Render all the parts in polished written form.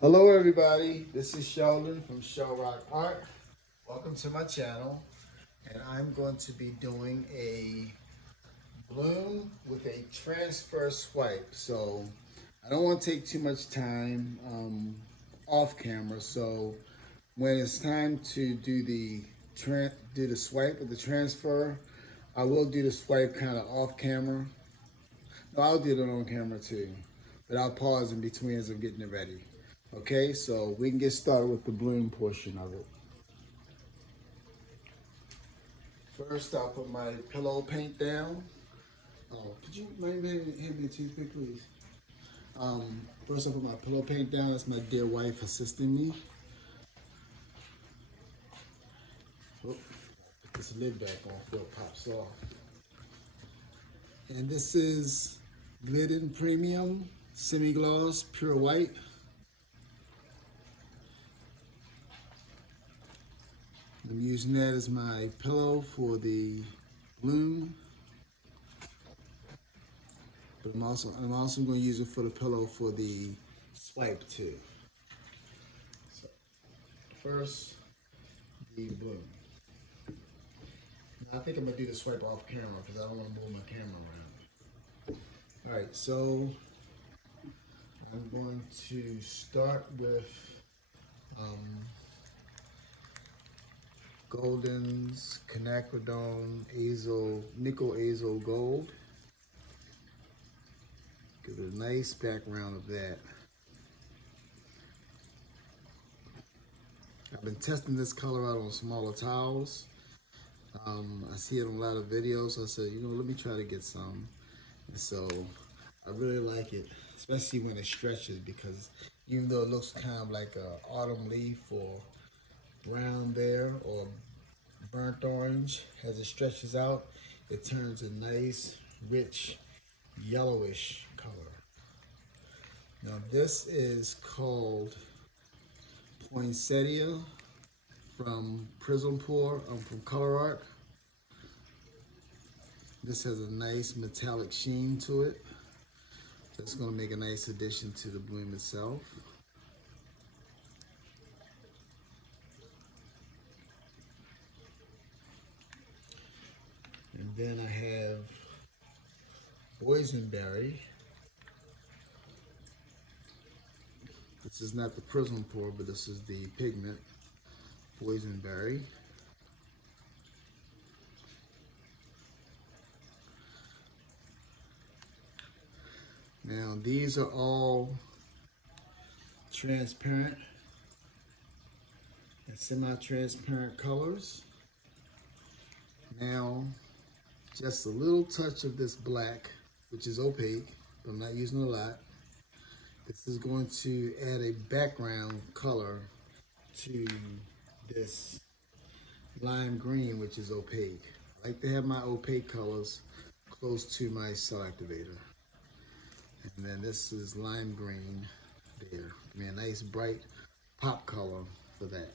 Hello everybody, this is Sheldon from ColourArte. Welcome to my channel, and I'm going to be doing a bloom with a transfer swipe. So I don't want to take too much time off camera, so when it's time to do the swipe of the transfer, I will do the swipe kind of off camera. No, I'll do it on camera too, but I'll pause in between as I'm getting it ready. Okay, so we can get started with the bloom portion of it. First, I'll put my pillow paint down. Oh, could you maybe hand me a toothpick, please? First, I'll put my pillow paint down. That's my dear wife assisting me. Oh, put this lid back on before it pops off. And this is Glidden Premium Semi-Gloss Pure White. I'm using that as my pillow for the bloom, but I'm also going to use it for the pillow for the swipe too. So first, the bloom. Now I think I'm gonna do the swipe off camera because I don't want to move my camera around. All right, so I'm going to start with Golden's Quinacridone Nickel Azo Gold. Give it a nice background of that. I've been testing this color out on smaller towels. I see it on a lot of videos, so I said, you know, let me try to get some. And so I really like it, especially when it stretches, because even though it looks kind of like an autumn leaf or brown there or burnt orange, as it stretches out, it turns a nice, rich, yellowish color. Now this is called Poinsettia from Prizm from ColourArte. This has a nice metallic sheen to it. That's going to make a nice addition to the bloom itself. And then I have Boysenberry. This is not the Prizm pour, but this is the pigment, Boysenberry. Now these are all transparent and semi-transparent colors. Now, just a little touch of this black, which is opaque, but I'm not using a lot. This is going to add a background color to this lime green, which is opaque. I like to have my opaque colors close to my cell activator. And then this is lime green there. Give me a nice bright pop color for that.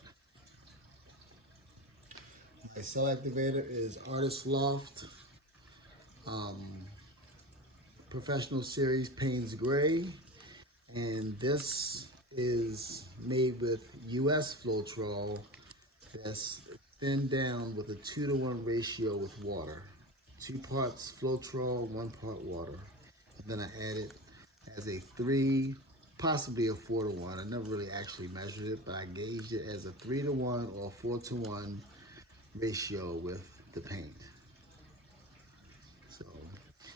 My cell activator is Loft Professional Series Paynes Gray, and this is made with US floetrol that's thinned down with a 2-to-1 ratio with water. 2 parts floetrol, 1 part water. And then I add it as a 3, possibly a 4-to-1. I never really actually measured it, but I gauged it as a 3-to-1 or 4-to-1 ratio with the paint. So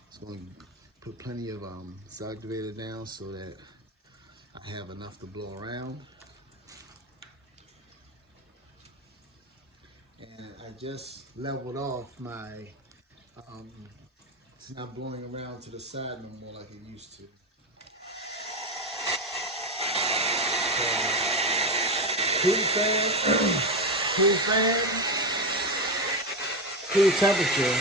it's going to put plenty of cell activator down so that I have enough to blow around. And I just leveled off my, it's not blowing around to the side no more like it used to. So, cool fan, cool temperature.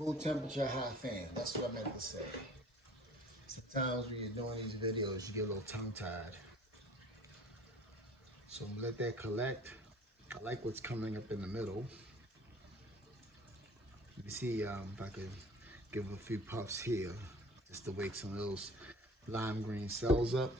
Cool temperature, high fan. That's what I meant to say. Sometimes when you're doing these videos, you get a little tongue-tied. So I'm gonna let that collect. I like what's coming up in the middle. You can see if I could give a few puffs here, just to wake some of those lime green cells up.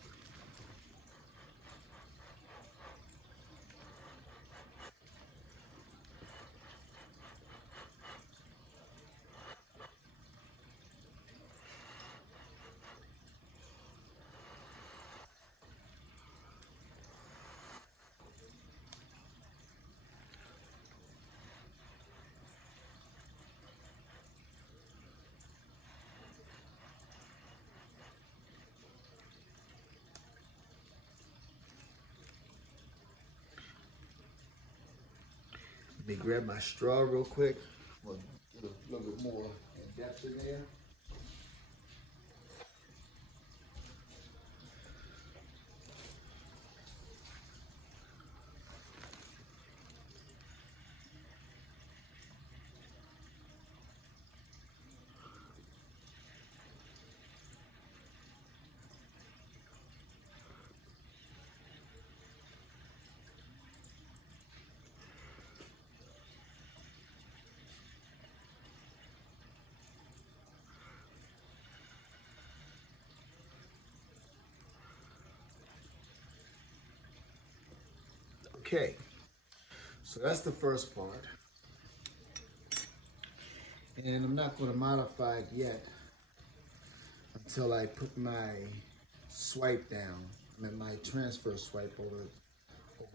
Let me grab my straw real quick. We'll get a little bit more in depth in there. Okay, so that's the first part. And I'm not going to modify it yet until I put my swipe down. I mean my transfer swipe over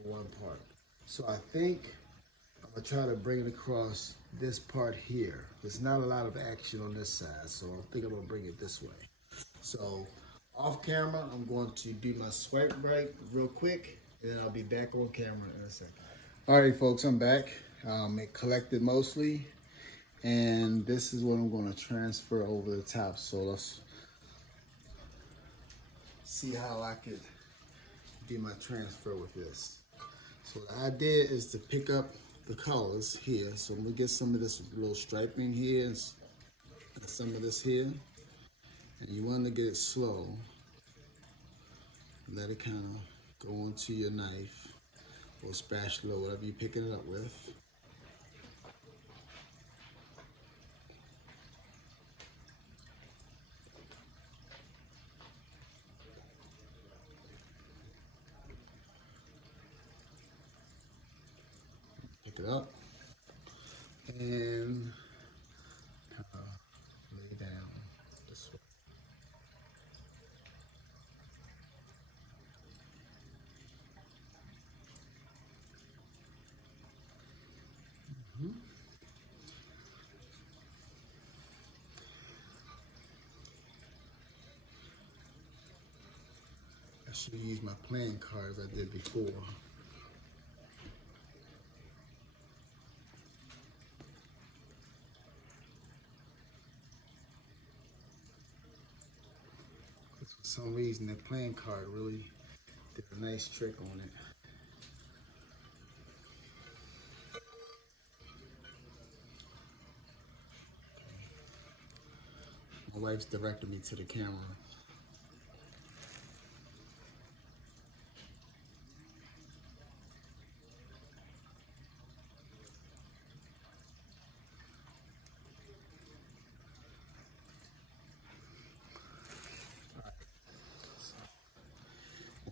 one part. So I think I'm going to try to bring it across this part here. There's not a lot of action on this side, so I think I'm going to bring it this way. So off camera, I'm going to do my swipe right real quick, and then I'll be back on camera in a second. All right, folks, I'm back. It collected mostly, and this is what I'm going to transfer over the top. So let's see how I could do my transfer with this. So the idea is to pick up the colors here. So I'm going to get some of this little striping here and some of this here. And you want to get it slow. Let it kind of go onto your knife or spatula, whatever you're picking it up with. Pick it up and kind of lay down this way. I should use my playing cards I did before. For some reason, that playing card really did a nice trick on it. My wife's directed me to the camera.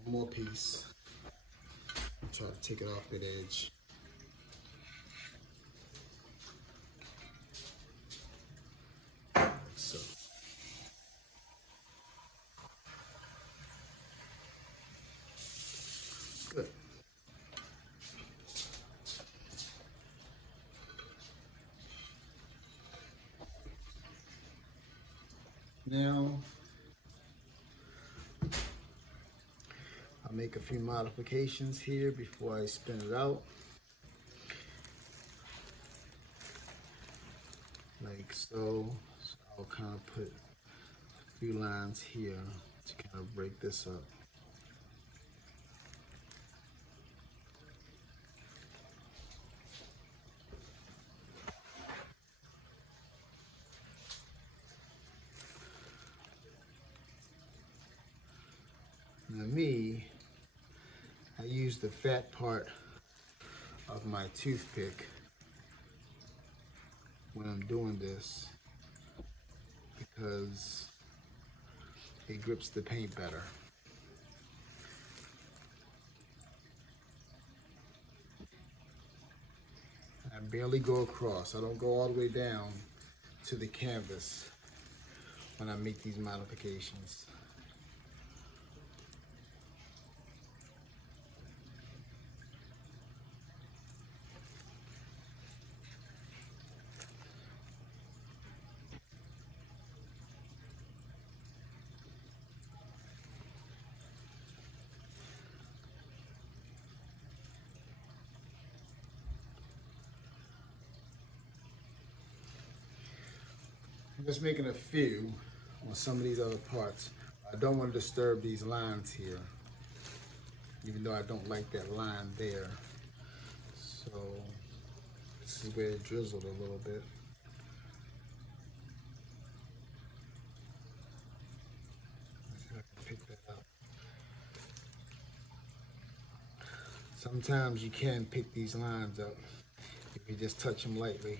One more piece. Try to take it off that edge. Like so. Good. Now, I'll make a few modifications here before I spin it out. Like so. So I'll kind of put a few lines here to kind of break this up. Now me, I use the fat part of my toothpick when I'm doing this because it grips the paint better. I barely go across. I don't go all the way down to the canvas when I make these modifications. I'm just making a few on some of these other parts. I don't want to disturb these lines here, even though I don't like that line there. So this is where it drizzled a little bit. Let's see if I can pick that up. Sometimes you can pick these lines up if you just touch them lightly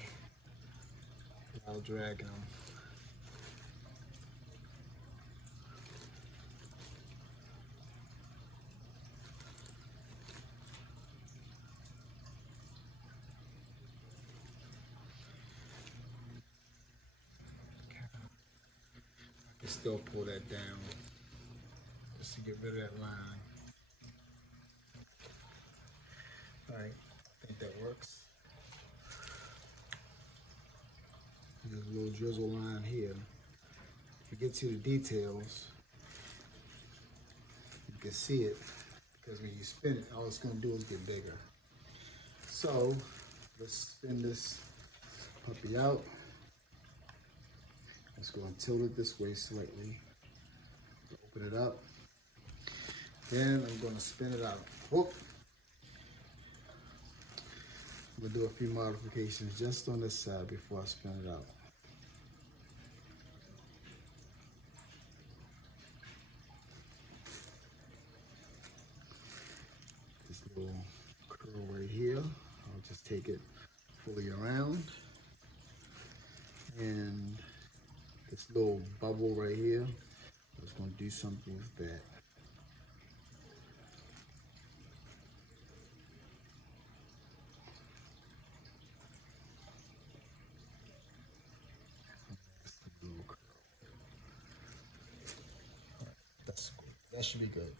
while dragging them. I can still pull that down just to get rid of that line. All right, I think that works. There's a little drizzle line here. If you get to the details, you can see it because when you spin it, all it's going to do is get bigger. So let's spin this puppy out. Let's go and tilt it this way slightly. Open it up. Then I'm going to spin it out. Whoop. I'm going to do a few modifications just on this side before I spin it out. This little curl right here, I'll just take it fully around. And this little bubble right here, I was going to do something with that. That's good. That should be good.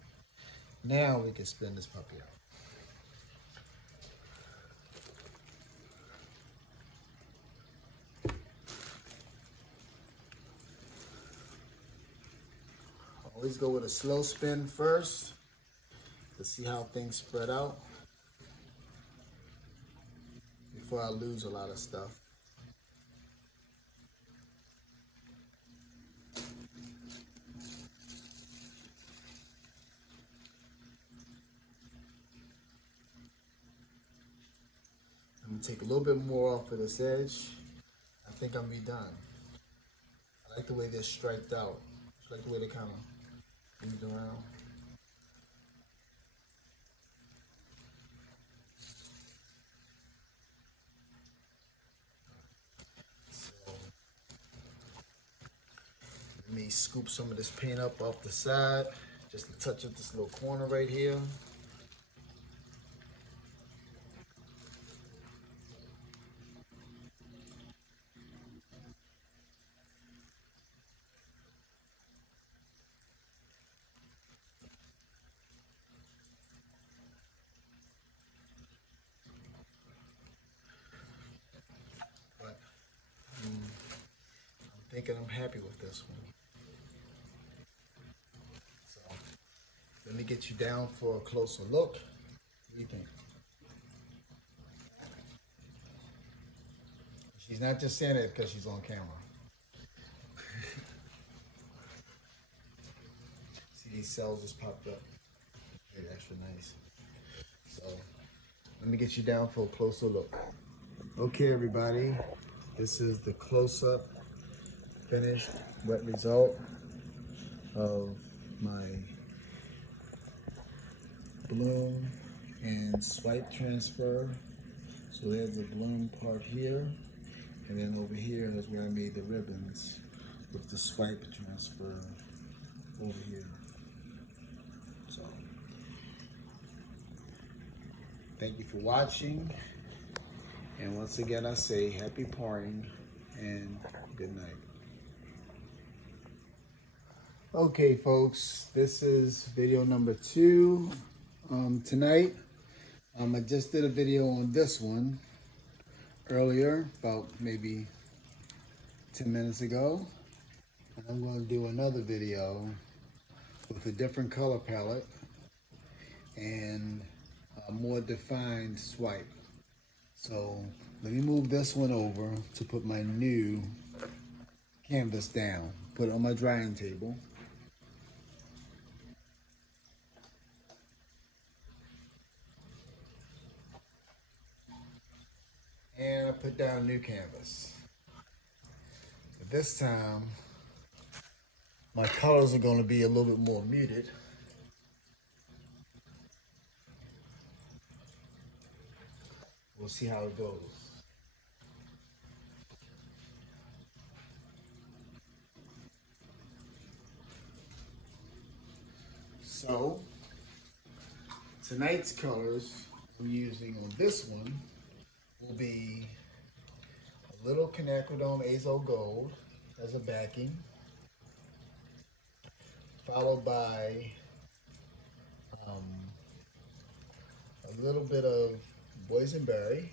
Now we can spin this puppy out. Always go with a slow spin first to see how things spread out before I lose a lot of stuff. I'm gonna take a little bit more off of this edge. I think I'm gonna be done. I like the way they're striped out. I like the way they kind of moved around. So let me scoop some of this paint up off the side, just to touch up this little corner right here. I'm thinking I'm happy with this one. So let me get you down for a closer look. What do you think? She's not just saying it because she's on camera. See, these cells just popped up. They're extra nice. So let me get you down for a closer look. Okay, everybody. This is the close-up, finished, wet result of my bloom and swipe transfer. So there's the bloom part here, and then over here is where I made the ribbons with the swipe transfer over here. So thank you for watching, and once again I say happy pouring and good night. Okay folks, this is video number 2 tonight. I just did a video on this one earlier, about maybe 10 minutes ago. And I'm going to do another video with a different color palette and a more defined swipe. So let me move this one over to put my new canvas down, put it on my drying table. And I put down a new canvas. But this time, my colors are going to be a little bit more muted. We'll see how it goes. So, tonight's colors I'm using on this one will be a little Quinacridone Azo Gold as a backing, followed by a little bit of Boysenberry,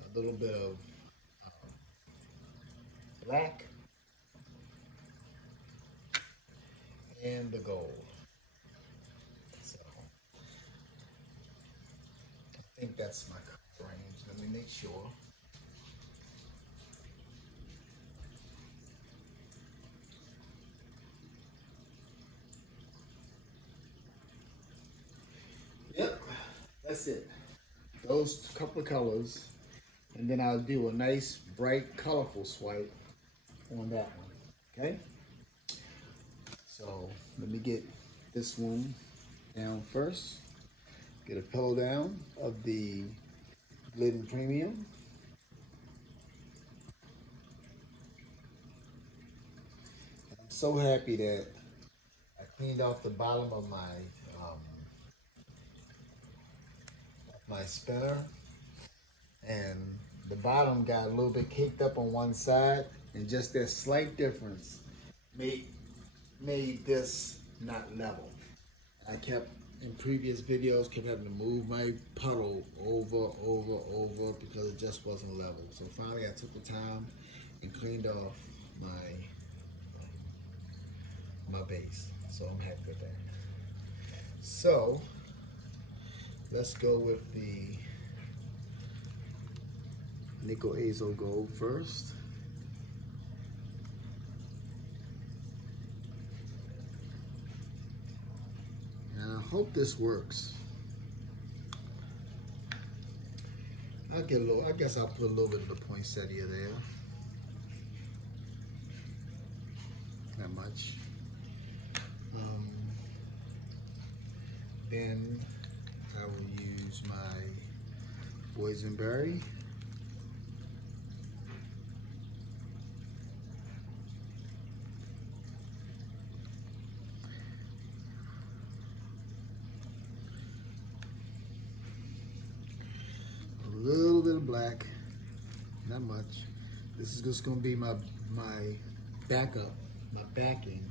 a little bit of black, and the gold. So I think that's my color range. Let me make sure. Yep, that's it. Those couple of colors, and then I'll do a nice, bright, colorful swipe on that one. Okay? So let me get this one down first. Get a pillow down of the Glidden Premium. I'm so happy that I cleaned off the bottom of my spinner, and the bottom got a little bit caked up on one side, and just that slight difference made this not level. I kept, in previous videos, kept having to move my puddle over because it just wasn't level. So finally I took the time and cleaned off my base. So I'm happy with that. So let's go with the Nickel Azo Gold first. And I hope this works. I guess I'll put a little bit of the Poinsettia there. Not much. Then I will use my Boysenberry. A little bit of black, not much. This is just going to be my backup, my backing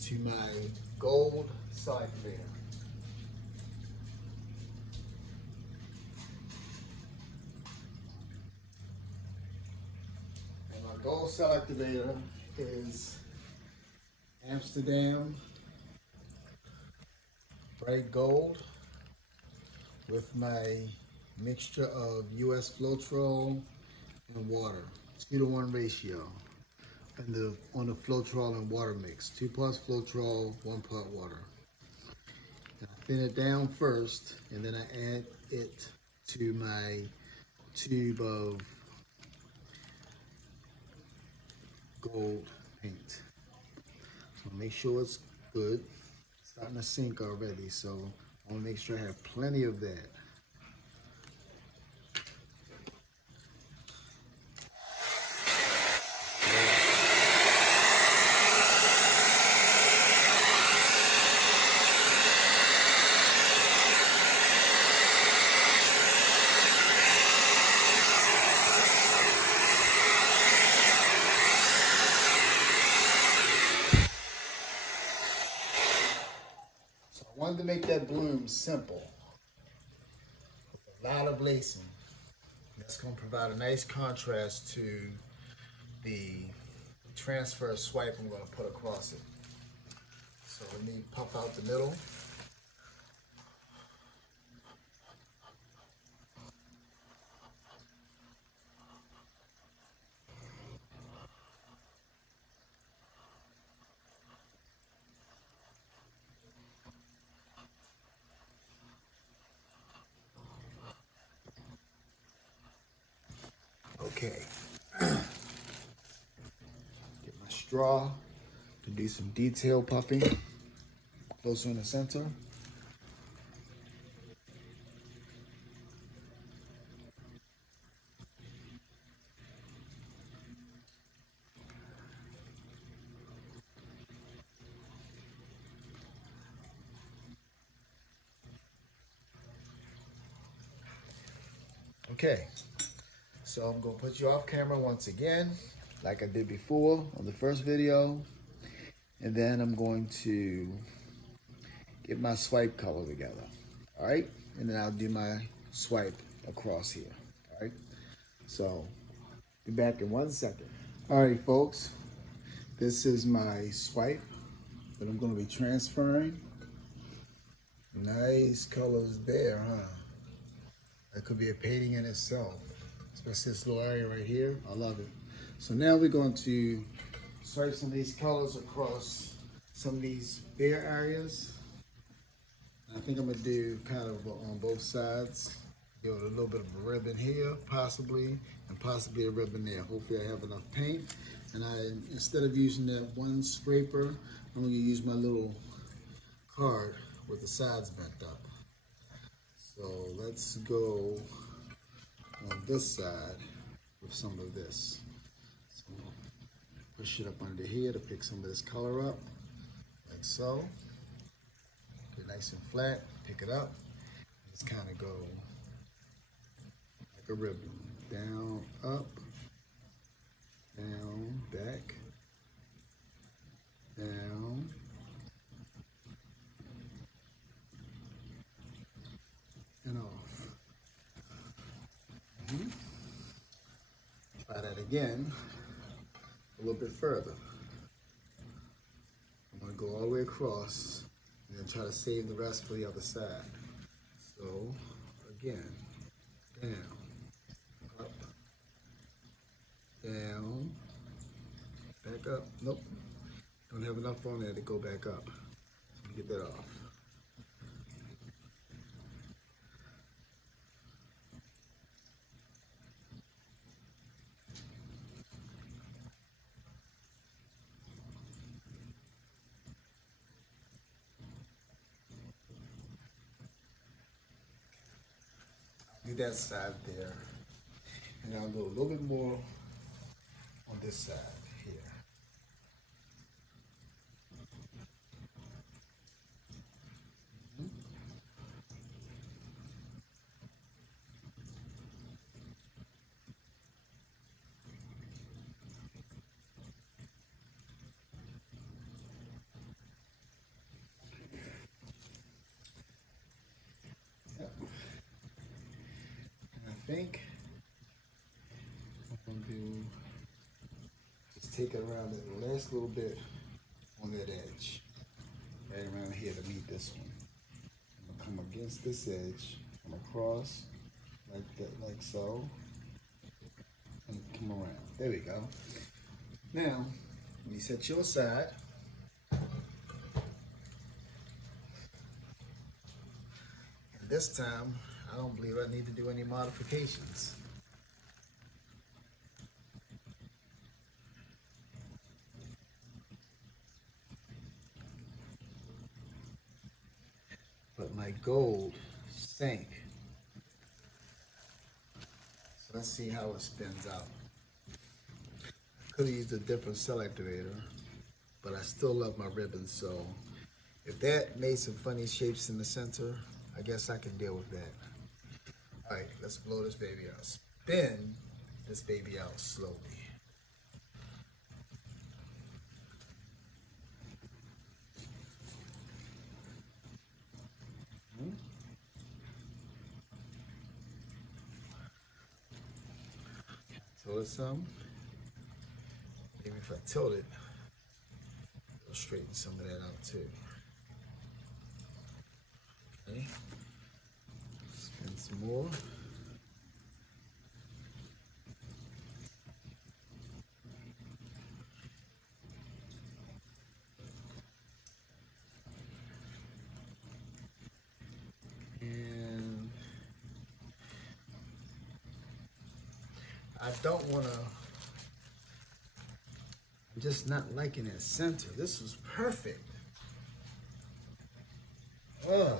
to my gold Activator. And my gold Activator is Amsterdam bright gold with my mixture of US floetrol and water, 2-to-1 ratio. And on the floetrol and water mix, 2 parts floetrol, 1 part water. And I thin it down first, and then I add it to my tube of gold paint. Make sure it's good. It's starting to sink already, so I want to make sure I have plenty of that. I wanted to make that bloom simple with a lot of lacing. That's going to provide a nice contrast to the transfer swipe I'm going to put across it. So let me puff out the middle. Okay, get my straw to do some detail puffing closer in the center. Okay, so I'm gonna put you off camera once again, like I did before on the first video. And then I'm going to get my swipe color together, all right? And then I'll do my swipe across here, all right? So, be back in 1 second. All right, folks, this is my swipe that I'm gonna be transferring. Nice colors there, huh? That could be a painting in itself, especially this little area right here. I love it. So now we're going to swipe some of these colors across some of these bare areas. I think I'm gonna do kind of on both sides. Give it a little bit of a ribbon here, possibly, and possibly a ribbon there. Hopefully I have enough paint. And instead of using that one scraper, I'm gonna use my little card with the sides bent up. So let's go on this side with some of this. So push it up under here to pick some of this color up, like so. Get nice and flat, pick it up. Just kind of go like a ribbon. Down, up, down, back, down, and off. Try that again a little bit further. I'm going to go all the way across and then try to save the rest for the other side. So again, down, up, down, back up. Nope, don't have enough on there to go back up. Let me get that off. Do that side there, and I'll go a little bit more on this side here. I think what I'm gonna do is take it around the last little bit on that edge, right around here to meet this one. I'm gonna come against this edge, come across like that, like so, and come around. There we go. Now, when you set your side, and this time, I don't believe I need to do any modifications. my gold sink. So let's see how it spins out. Could have used a different cell activator, but I still love my ribbons, so if that made some funny shapes in the center, I guess I can deal with that. All right, let's blow this baby out. Spin this baby out slowly. Tilt it some. Maybe if I tilt it, it'll straighten some of that out too. Okay. Spin some more. And I don't want to, I'm just not liking that center. This was perfect. Ugh,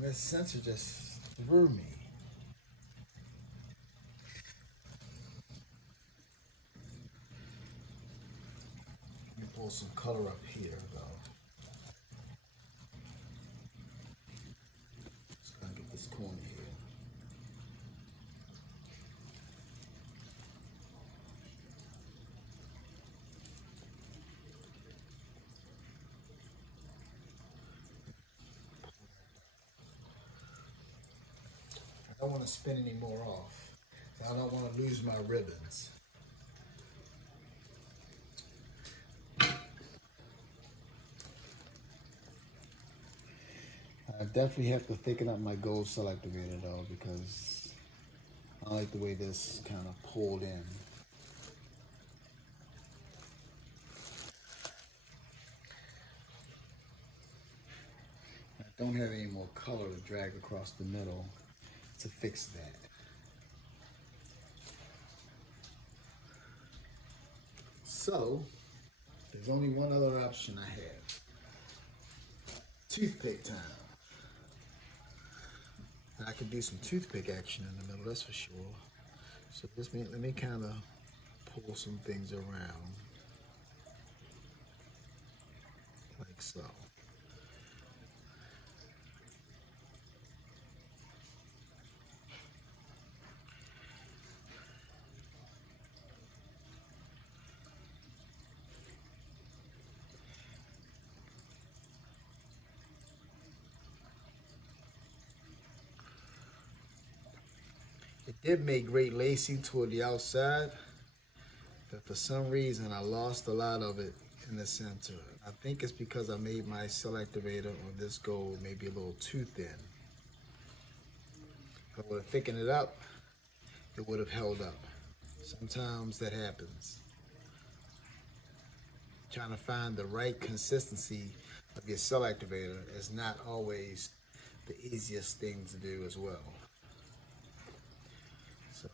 that center just threw me. Let me pull some color up here though. Just gotta get this corner here. I don't want to spin any more off. I don't want to lose my ribbons. I definitely have to thicken up my gold cell activator though, because I like the way this kind of pulled in. I don't have any more color to drag across the middle to fix that. So, there's only one other option I have. Toothpick time. And I can do some toothpick action in the middle, that's for sure. So let me kind of pull some things around, like so. It did make great lacing toward the outside, but for some reason I lost a lot of it in the center. I think it's because I made my cell activator on this gold maybe a little too thin. If I would have thickened it up, it would have held up. Sometimes that happens. Trying to find the right consistency of your cell activator is not always the easiest thing to do as well. So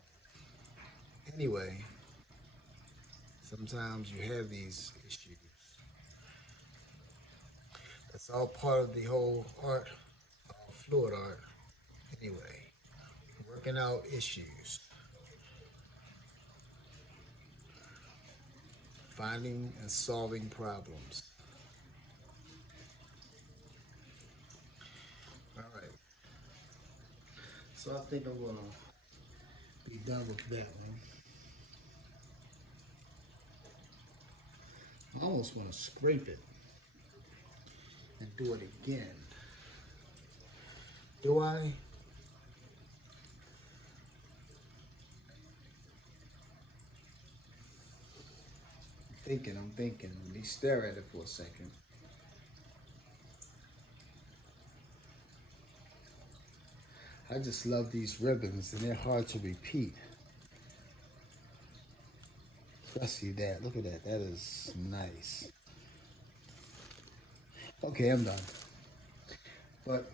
anyway, sometimes you have these issues. That's all part of the whole art, fluid art. Anyway, working out issues. Finding and solving problems. All right. So I think I'm gonna be done with that one. I almost want to scrape it and do it again. Do I? I'm thinking. Let me stare at it for a second. I just love these ribbons and they're hard to repeat. Especially that. Look at that. That is nice. Okay, I'm done. But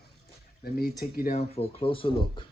let me take you down for a closer look.